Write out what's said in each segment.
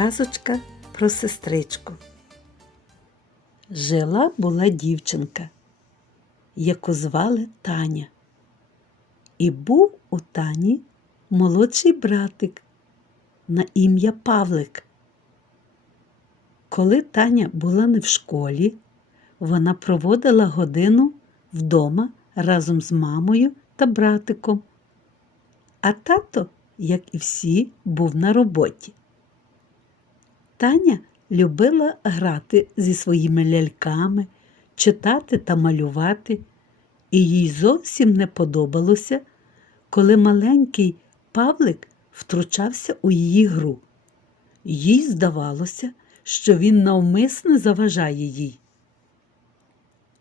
Казочка про сестричку. Жила була дівчинка, яку звали Таня. І був у Тані молодший братик на ім'я Павлик. Коли Таня була не в школі, вона проводила годину вдома разом з мамою та братиком. А тато, як і всі, був на роботі. Таня любила грати зі своїми ляльками, читати та малювати, і їй зовсім не подобалося, коли маленький Павлик втручався у її гру. Їй здавалося, що він навмисне заважає їй.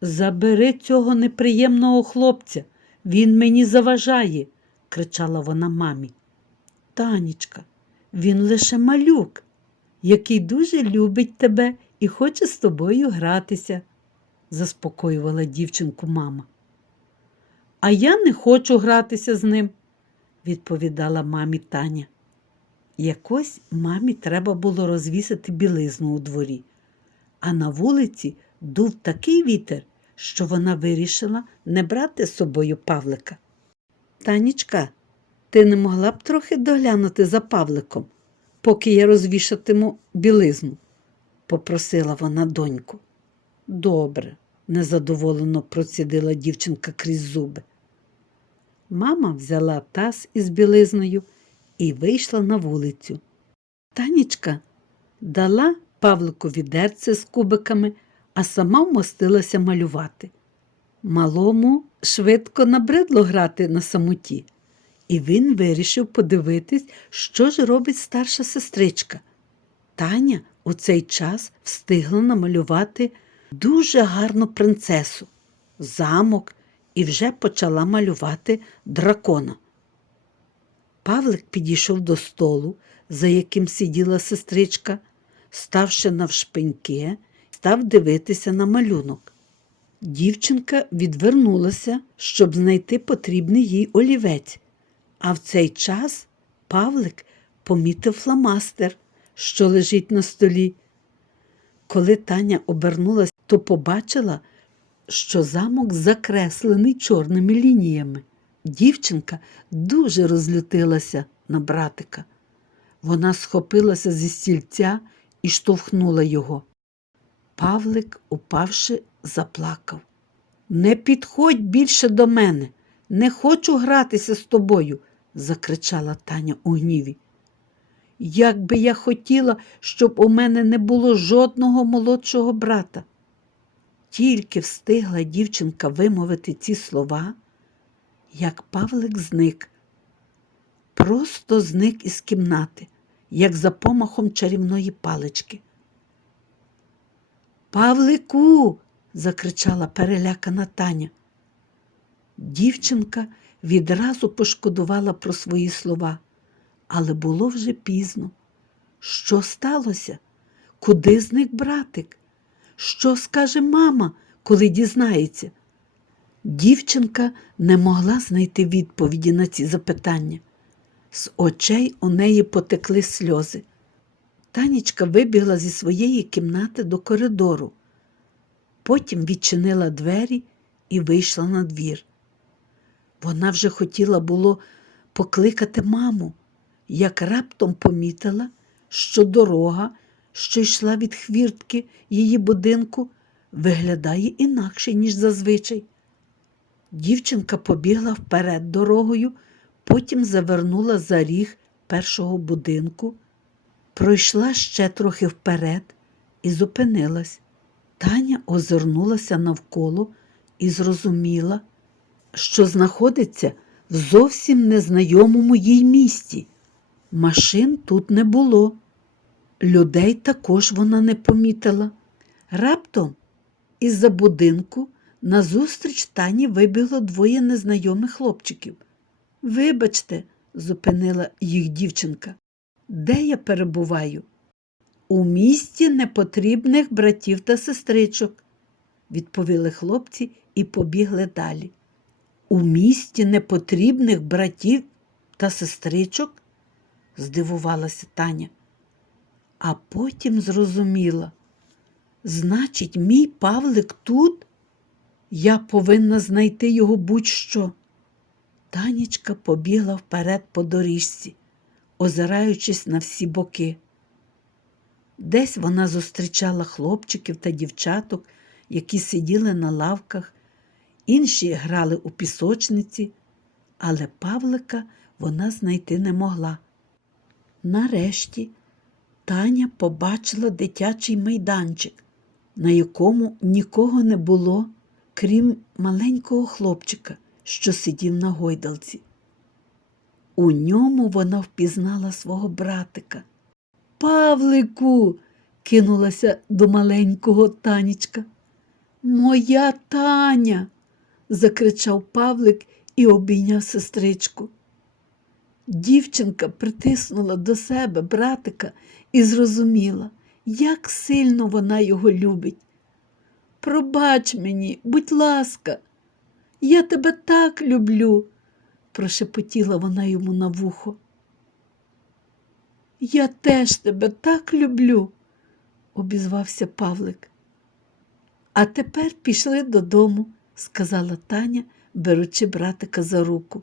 Забери цього неприємного хлопця, він мені заважає, кричала вона мамі. Танічка, він лише малюк, який дуже любить тебе і хоче з тобою гратися, заспокоювала дівчинку мама. А я не хочу гратися з ним, відповідала мамі Таня. Якось мамі треба було розвісити білизну у дворі, а на вулиці дув такий вітер, що вона вирішила не брати з собою Павлика. Танічка, ти не могла б трохи доглянути за Павликом, поки я розвішатиму білизну, попросила вона доньку. Добре, незадоволено процідила дівчинка крізь зуби. Мама взяла таз із білизною і вийшла на вулицю. Танічка дала Павлику відерце з кубиками, а сама вмостилася малювати. Малому швидко набридло грати на самоті, і він вирішив подивитись, що ж робить старша сестричка. Таня у цей час встигла намалювати дуже гарну принцесу, замок і вже почала малювати дракона. Павлик підійшов до столу, за яким сиділа сестричка, ставши навшпиньки, став дивитися на малюнок. Дівчинка відвернулася, щоб знайти потрібний їй олівець, а в цей час Павлик помітив фламастер, що лежить на столі. Коли Таня обернулася, то побачила, що замок закреслений чорними лініями. Дівчинка дуже розлютилася на братика. Вона схопилася зі стільця і штовхнула його. Павлик, упавши, заплакав. Не підходь більше до мене, не хочу гратися з тобою, закричала Таня у гніві. Як би я хотіла, щоб у мене не було жодного молодшого брата. Тільки встигла дівчинка вимовити ці слова, як Павлик зник, просто зник із кімнати, як за помахом чарівної палички. Павлику. закричала перелякана Таня. Дівчинка відразу пошкодувала про свої слова, але було вже пізно. Що сталося? Куди зник братик? Що скаже мама, коли дізнається? Дівчинка не могла знайти відповіді на ці запитання. З очей у неї потекли сльози. Танічка вибігла зі своєї кімнати до коридору. Потім відчинила двері і вийшла на двір. Вона вже хотіла було покликати маму, як раптом помітила, що дорога, що йшла від хвіртки її будинку, виглядає інакше, ніж зазвичай. Дівчинка побігла вперед дорогою, потім завернула за ріг першого будинку, пройшла ще трохи вперед і зупинилась. Таня озирнулася навколо і зрозуміла, що знаходиться в зовсім незнайомому їй місті. Машин тут не було. Людей також вона не помітила. Раптом із-за будинку назустріч Тані вибігло двоє незнайомих хлопчиків. Вибачте, зупинила їх дівчинка, де я перебуваю? У місті непотрібних братів та сестричок, відповіли хлопці і побігли далі. У місті непотрібних братів та сестричок? здивувалася Таня. а потім зрозуміла. Значить, мій Павлик тут? Я повинна знайти його будь-що. Танічка побігла вперед по доріжці, озираючись на всі боки. Десь вона зустрічала хлопчиків та дівчаток, які сиділи на лавках, інші грали у пісочниці, але Павлика вона знайти не могла. Нарешті Таня побачила дитячий майданчик, на якому нікого не було, крім маленького хлопчика, що сидів на гойдалці. У ньому вона впізнала свого братика. Павлику. кинулася до маленького танечка. Моя Таня. Закричав Павлик і обійняв сестричку. Дівчинка притиснула до себе братика і зрозуміла, як сильно вона його любить. Пробач мені, будь ласка, я тебе так люблю, прошепотіла вона йому на вухо. Я теж тебе так люблю, обізвався Павлик. А тепер пішли додому, сказала Таня, беручи братика за руку.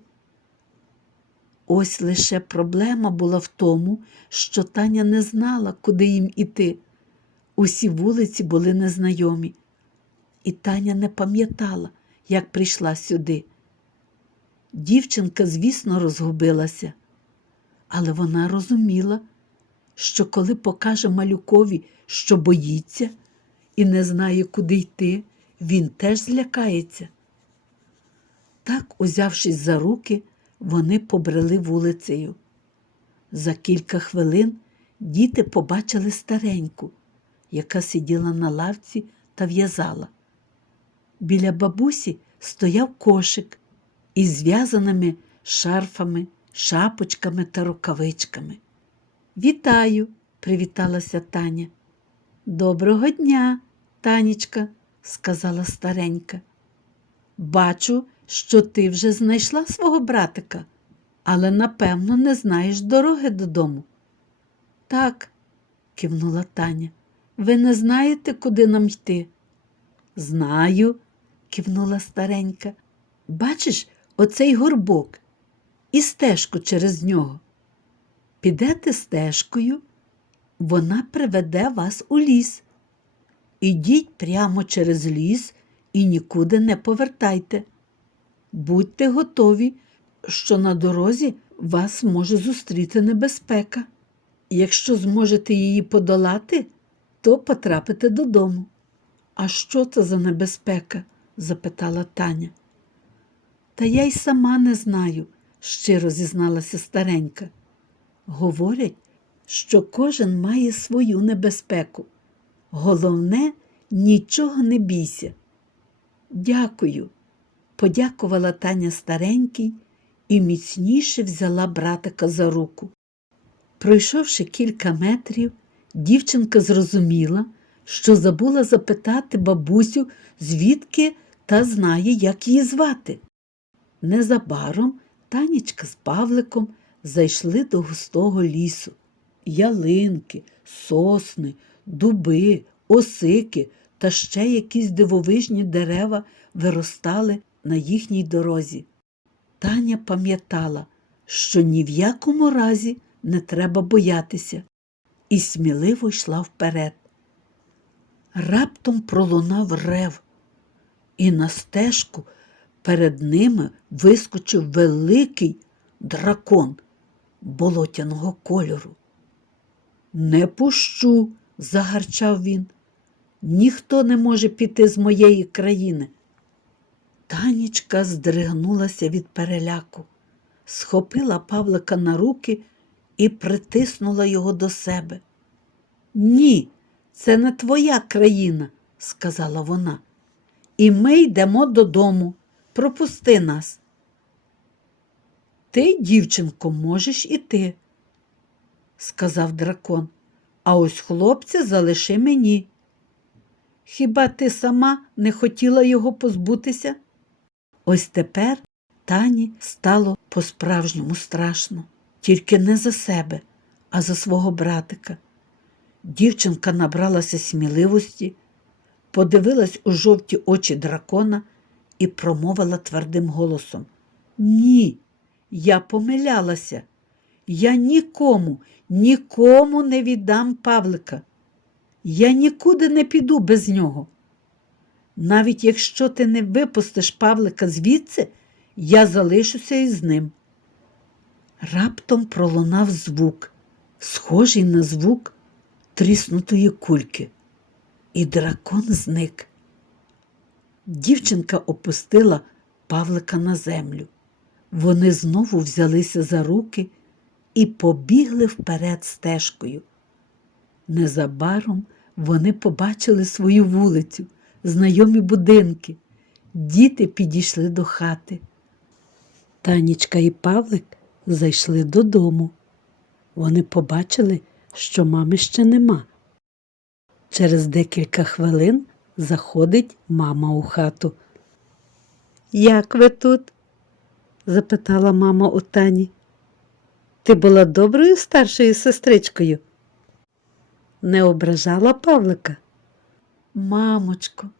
Ось лише проблема була в тому, що Таня не знала, куди їм іти. Усі вулиці були незнайомі, і Таня не пам'ятала, як прийшла сюди. Дівчинка, звісно, розгубилася, але вона розуміла, що коли покаже малюкові, що боїться і не знає, куди йти, він теж злякається. Так, узявшись за руки, вони побрели вулицею. За кілька хвилин діти побачили стареньку, яка сиділа на лавці та в'язала. Біля бабусі стояв кошик із зв'язаними шарфами, шапочками та рукавичками. Вітаю, привіталася Таня. Доброго дня, Танечка, сказала старенька. Бачу, що ти вже знайшла свого братика, але напевно не знаєш дороги додому. Так, кивнула Таня. Ви не знаєте, куди нам йти? Знаю, кивнула старенька. Бачиш оцей горбок і стежку через нього. Підете стежкою, вона приведе вас у ліс. Ідіть прямо через ліс і нікуди не повертайте. Будьте готові, що на дорозі вас може зустріти небезпека. Якщо зможете її подолати, то потрапите додому. А що це за небезпека? запитала Таня. Та я й сама не знаю, щиро зізналася старенька. Говорять, що кожен має свою небезпеку. Головне, нічого не бійся. Дякую, подякувала Таня старенький і міцніше взяла братика за руку. Пройшовши кілька метрів, дівчинка зрозуміла, що забула запитати бабусю, звідки та знає, як її звати. Незабаром танічка з Павликом зайшли до густого лісу. Ялинки, сосни, дуби, осики та ще якісь дивовижні дерева виростали на їхній дорозі. Таня пам'ятала, що ні в якому разі не треба боятися, і сміливо йшла вперед. Раптом пролунав рев, і на стежку перед ними вискочив великий дракон болотяного кольору. Не пущу, загарчав він. Ніхто не може піти з моєї країни. Танічка здригнулася від переляку, схопила Павлика на руки і притиснула його до себе. Ні, це не твоя країна, сказала вона. І ми йдемо додому. Пропусти нас. Ти, дівчинко, можеш іти, сказав дракон, а ось хлопця залиши мені. Хіба ти сама не хотіла його позбутися? Ось тепер Тані стало по-справжньому страшно, тільки не за себе, а за свого братика. Дівчинка набралася сміливості, подивилась у жовті очі дракона і промовила твердим голосом: Ні, я помилялася. Я нікому, нікому не віддам Павлика. Я нікуди не піду без нього. Навіть якщо ти не випустиш Павлика звідси, я залишуся із ним. Раптом пролунав звук, схожий на звук тріснутої кульки, і дракон зник. Дівчинка опустила Павлика на землю. Вони знову взялися за руки і побігли вперед стежкою. Незабаром вони побачили свою вулицю, знайомі будинки. Діти підійшли до хати. Танічка і Павлик зайшли додому. Вони побачили, що мами ще нема. Через декілька хвилин заходить мама у хату. Як ви тут? запитала мама у Тані. Ти була доброю старшою сестричкою? Не ображала Павлика? Мамочко,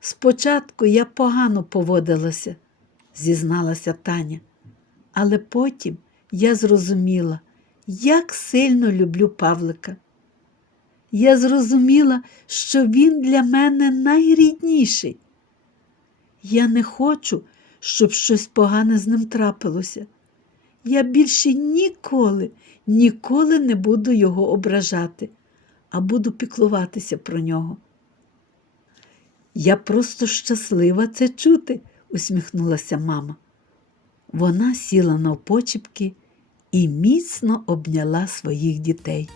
спочатку я погано поводилася, зізналася Таня, але потім я зрозуміла, як сильно люблю Павлика. Я зрозуміла, що він для мене найрідніший. Я не хочу, щоб щось погане з ним трапилося. Я більше ніколи, ніколи не буду його ображати, а буду піклуватися про нього. Я просто щаслива це чути, усміхнулася мама. Вона сіла навпочіпки і міцно обняла своїх дітей.